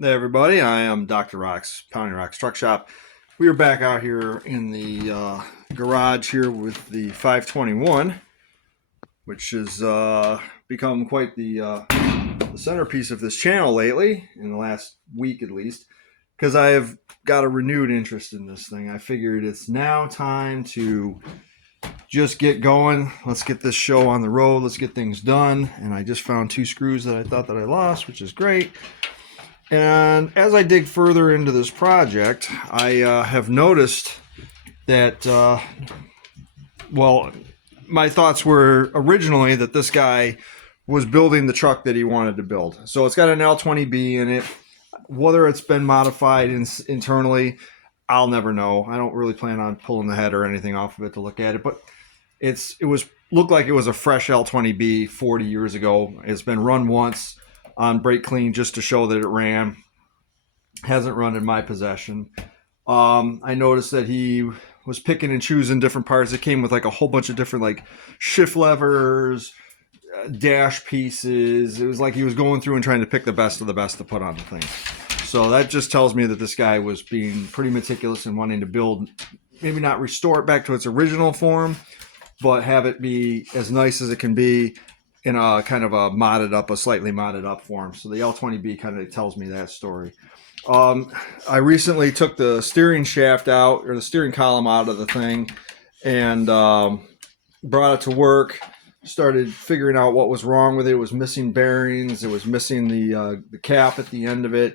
Hey everybody, I am Dr. Rocks, Pounding Rocks Truck Shop. We are back out here in the garage here with the 521, which has become quite the centerpiece of this channel lately, in the last week at least, because I have got a renewed interest in this thing. I figured it's now time to just get going. Let's get this show on the road. Let's get things done. And I just found two screws that I thought that I lost, which is great. And as I dig further into this project, I have noticed that, well, my thoughts were originally that this guy was building the truck that he wanted to build. So it's got an L20B in it. Whether it's been modified internally, I'll never know. I don't really plan on pulling the head or anything off of it to look at it, but it was looked like it was a fresh L20B 40 years ago. It's been run once on brake clean just to show that it ran. Hasn't run in my possession. I noticed that he was picking and choosing different parts. It came with like a whole bunch of different like shift levers, dash pieces. It was like he was going through and trying to pick the best of the best to put on the thing. So that just tells me that this guy was being pretty meticulous and wanting to build, maybe not restore it back to its original form, but have it be as nice as it can be in a kind of a slightly modded up form. So the L20B kind of tells me that story. I recently took the steering shaft out, or the steering column out of the thing, and brought it to work. Started figuring out what was wrong with it. It was missing bearings. It was missing the cap at the end of it.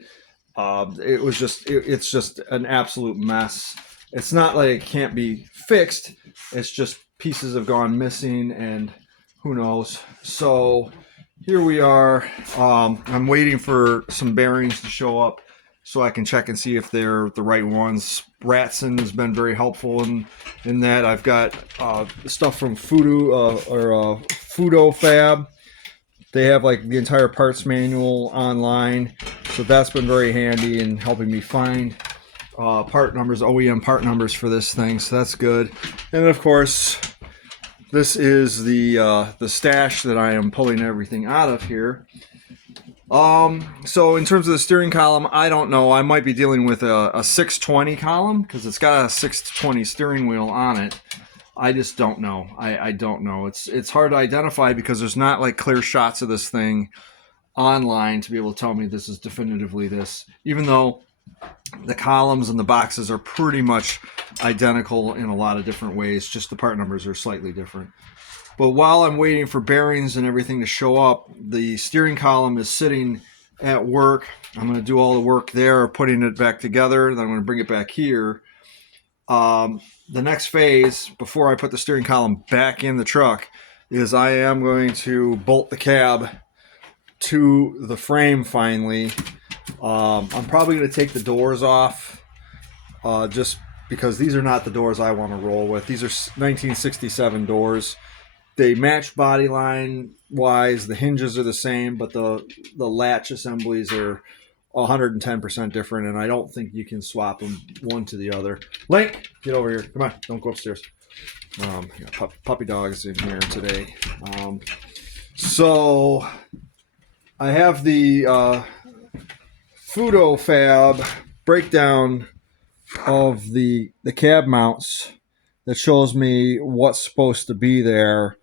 It's just an absolute mess. It's not like it can't be fixed. It's just pieces have gone missing, and who knows. So here we are. I'm waiting for some bearings to show up so I can check and see if they're the right ones. Datsun has been very helpful in that. I've got stuff from Fudo Fab. They have like the entire parts manual online, so that's been very handy in helping me find part numbers, OEM part numbers for this thing. So that's good. And of course, this is the stash that I am pulling everything out of here. So in terms of the steering column, I don't know. I might be dealing with a 620 column because it's got a 620 steering wheel on it. I just don't know. I don't know. It's hard to identify because there's not like clear shots of this thing online to be able to tell me this is definitively this, even though the columns and the boxes are pretty much identical in a lot of different ways. Just the part numbers are slightly different. But while I'm waiting for bearings and everything to show up, the steering column is sitting at work. I'm going to do all the work there, putting it back together. Then I'm going to bring it back here. The next phase, before I put the steering column back in the truck, is I am going to bolt the cab to the frame finally. I'm probably going to take the doors off just because these are not the doors I want to roll with. These are 1967 doors. They match body line wise. The hinges are the same, but the latch assemblies are 110% different, and I don't think you can swap them one to the other. Link, get over here. Come on, don't go upstairs. Puppy dogs in here today. So I have the Fudo Fab breakdown of the cab mounts that shows me what's supposed to be there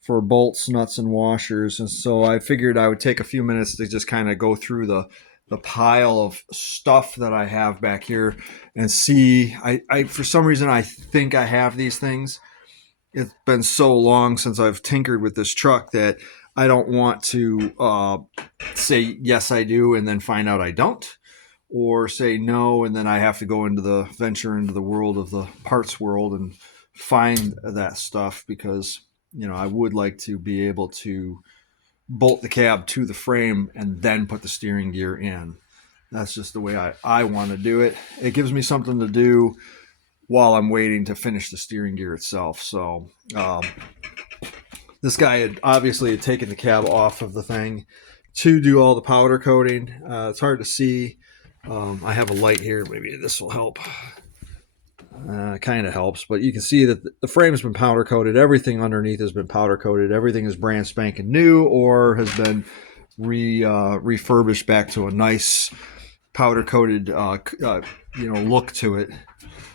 for bolts, nuts, and washers. And so I figured I would take a few minutes to just kind of go through the pile of stuff that I have back here and see. I for some reason, I think I have these things. It's been so long since I've tinkered with this truck that I don't want to say, yes, I do, and then find out I don't. Or say no, and then I have to go into the world of the parts world and find that stuff because, I would like to be able to bolt the cab to the frame and then put the steering gear in. That's just the way I want to do it. It gives me something to do while I'm waiting to finish the steering gear itself. So this guy had obviously taken the cab off of the thing to do all the powder coating. It's hard to see. I have a light here. Maybe this will help. Kind of helps, but you can see that the frame's been powder coated. Everything underneath has been powder coated. Everything is brand spanking new or has been refurbished back to a nice powder coated look to it.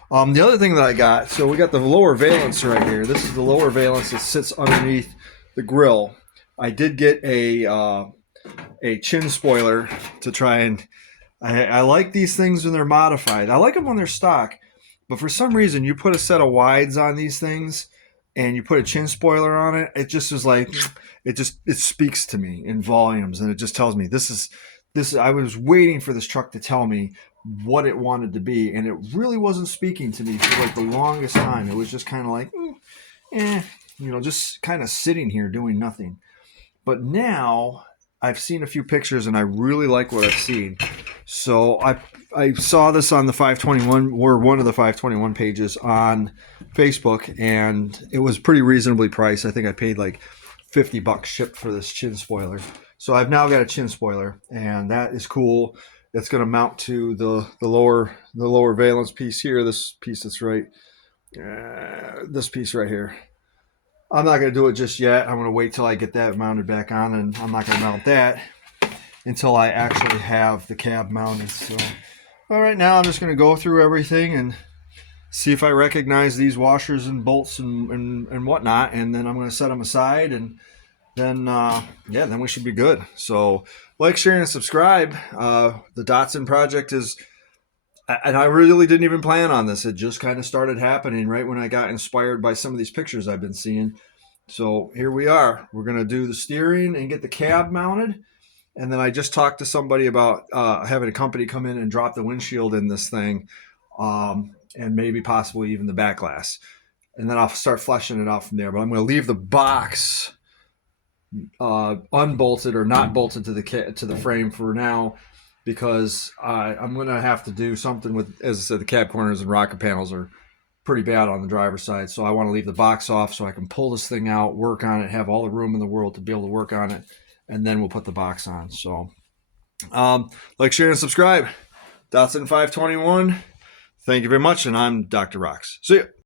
The other thing that I got, so we got the lower valance right here. This is the lower valance that sits underneath the grill. I did get a chin spoiler to try and. I like these things when they're modified. I like them when they're stock, but for some reason, you put a set of wides on these things, and you put a chin spoiler on it. It just is like it speaks to me in volumes, and it just tells me this is. I was waiting for this truck to tell me what it wanted to be, and it really wasn't speaking to me for like the longest time. It was just kind of like, just kind of sitting here doing nothing. But now I've seen a few pictures, and I really like what I've seen. So I saw this on the 521 or one of the 521 pages on Facebook, and it was pretty reasonably priced. I think I paid like $50 shipped for this chin spoiler. So I've now got a chin spoiler, and that is cool. It's going to mount to the lower valance piece here. This piece that's right, this piece right here. I'm not going to do it just yet. I'm going to wait till I get that mounted back on, and I'm not going to mount that until I actually have the cab mounted. So, all right, now I'm just going to go through everything and see if I recognize these washers and bolts and whatnot, and then I'm going to set them aside, and then then we should be good. So, like, share, and subscribe. The Datsun project is, and I really didn't even plan on this. It just kind of started happening right when I got inspired by some of these pictures I've been seeing. So here we are. We're going to do the steering and get the cab mounted. And then I just talked to somebody about having a company come in and drop the windshield in this thing, and maybe possibly even the back glass. And then I'll start fleshing it out from there. But I'm going to leave the box unbolted or not bolted to the frame for now, because I'm going to have to do something with, as I said, the cab corners and rocker panels are pretty bad on the driver's side. So I want to leave the box off so I can pull this thing out, work on it, have all the room in the world to be able to work on it. And then we'll put the box on. So, like, share, and subscribe. Datsun 521. Thank you very much. And I'm Dr. Rocks. See ya.